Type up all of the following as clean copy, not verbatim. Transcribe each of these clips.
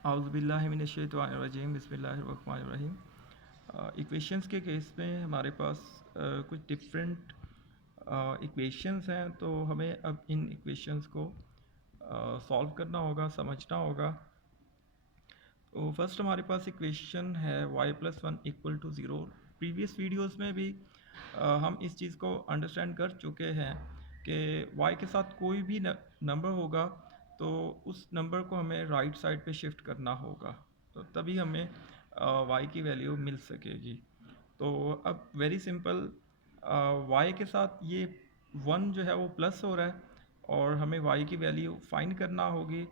औज़ुबिल्लाहिमिनश्शैतानिर्रजीम बिस्मिल्लाहिर्रहमानिर्रहीम। इक्वेशंस के केस में हमारे पास कुछ डिफरेंट इक्वेशंस हैं, तो हमें अब इन इक्वेशंस को सॉल्व करना होगा, समझना होगा। तो फर्स्ट हमारे पास इक्वेशन है y+1 equal to zero. Previous videos में भी हम इस चीज़ को अंडरस्टैंड कर चुके हैं कि y के साथ कोई भी नंबर होगा तो उस नंबर को हमें राइट साइड पे शिफ्ट करना होगा, तो तभी हमें y की वैल्यू मिल सकेगी। तो अब वेरी सिंपल, y के साथ ये 1 जो है वो प्लस हो रहा है और हमें y की वैल्यू फाइंड करना होगी,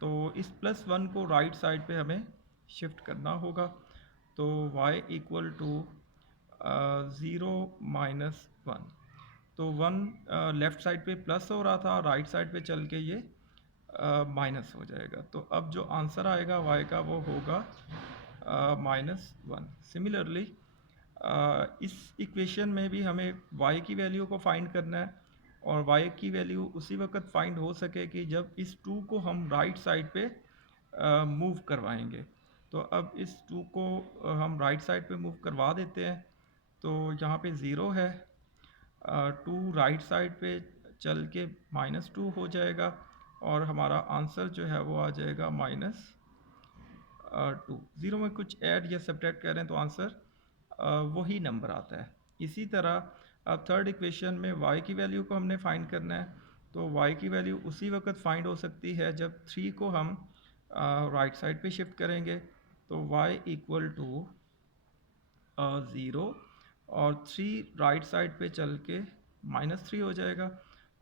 तो इस +1 को राइट साइड पे हमें शिफ्ट करना होगा। तो y इक्वल टू 0 माइनस 1। तो 1 लेफ़्ट साइड पे प्लस हो रहा था, राइट साइड पे चल के ये माइनस हो जाएगा। तो अब जो आंसर आएगा y का वो होगा -1। सिमिलरली इस इक्वेशन में भी हमें y की वैल्यू को फाइंड करना है, और y की वैल्यू उसी वक्त फाइंड हो सके कि जब इस 2 को हम राइट साइड पे मूव करवाएंगे। तो अब इस 2 को हम राइट साइड पे मूव करवा देते हैं। तो यहाँ पे 0 है, 2 राइट साइड पे चल के -2 हो जाएगा और हमारा आंसर जो है वो आ जाएगा -2। 0 में कुछ ऐड या सब्ट्रैक्ट करें तो आंसर वही नंबर आता है। इसी तरह अब थर्ड इक्वेशन में y की वैल्यू को हमने फाइंड करना है, तो y की वैल्यू उसी वक्त फाइंड हो सकती है जब 3 को हम राइट साइड पे शिफ्ट करेंगे। तो y इक्वल टू 0 और 3 राइट साइड पे चल के -3 हो जाएगा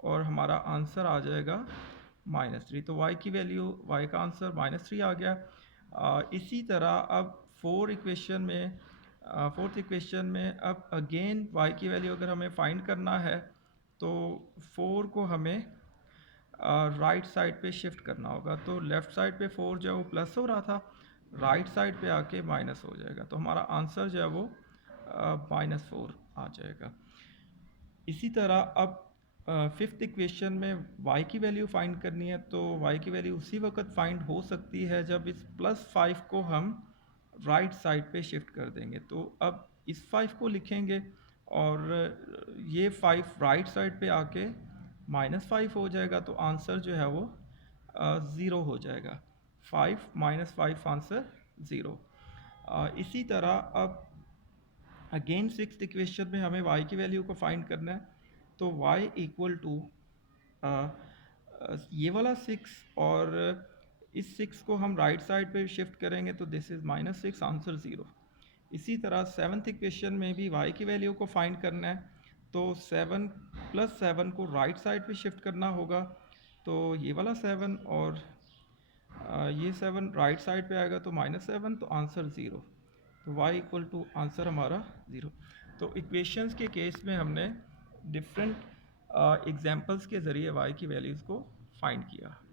और हमारा आंसर आ जाएगा -3। तो y की वैल्यू, y का आंसर -3 आ गया। इसी तरह अब फोर्थ इक्वेशन में अब अगेन y की वैल्यू अगर हमें फाइंड करना है तो 4 को हमें राइट साइड पे शिफ्ट करना होगा। तो लेफ़्ट साइड पे 4 जो है वो प्लस हो रहा था, राइट साइड पे आके माइनस हो जाएगा। तो हमारा आंसर जो है वो -4 आ जाएगा। इसी तरह अब फिफ्थ इक्वेशन में y की वैल्यू फाइंड करनी है, तो y की वैल्यू उसी वक्त फाइंड हो सकती है जब इस +5 को हम राइट साइड पे शिफ्ट कर देंगे। तो अब इस 5 को लिखेंगे और ये 5 राइट साइड पे आके -5 हो जाएगा, तो आंसर जो है वो 0 हो जाएगा। 5 -5 आंसर 0। इसी तरह अब अगेन सिक्स्थ इक्वेशन में हमें y की वैल्यू को फाइंड करना है, तो y इक्वल टू ये वाला 6 और इस 6 को हम राइट साइड पे शिफ्ट करेंगे तो दिस इज़ -6, आंसर 0। इसी तरह सेवन्थ इक्वेशन में भी y की वैल्यू को फाइंड करना है, तो 7 + 7 को राइट साइड पे शिफ्ट करना होगा। तो ये वाला 7 और ये 7 राइट साइड पे आएगा तो -7, तो आंसर 0। तो y इक्वल टू आंसर हमारा 0। तो इक्वेशंस के केस में हमने डिफरेंट एग्जांपल्स के ज़रिए y की वैल्यूज़ को फाइंड किया।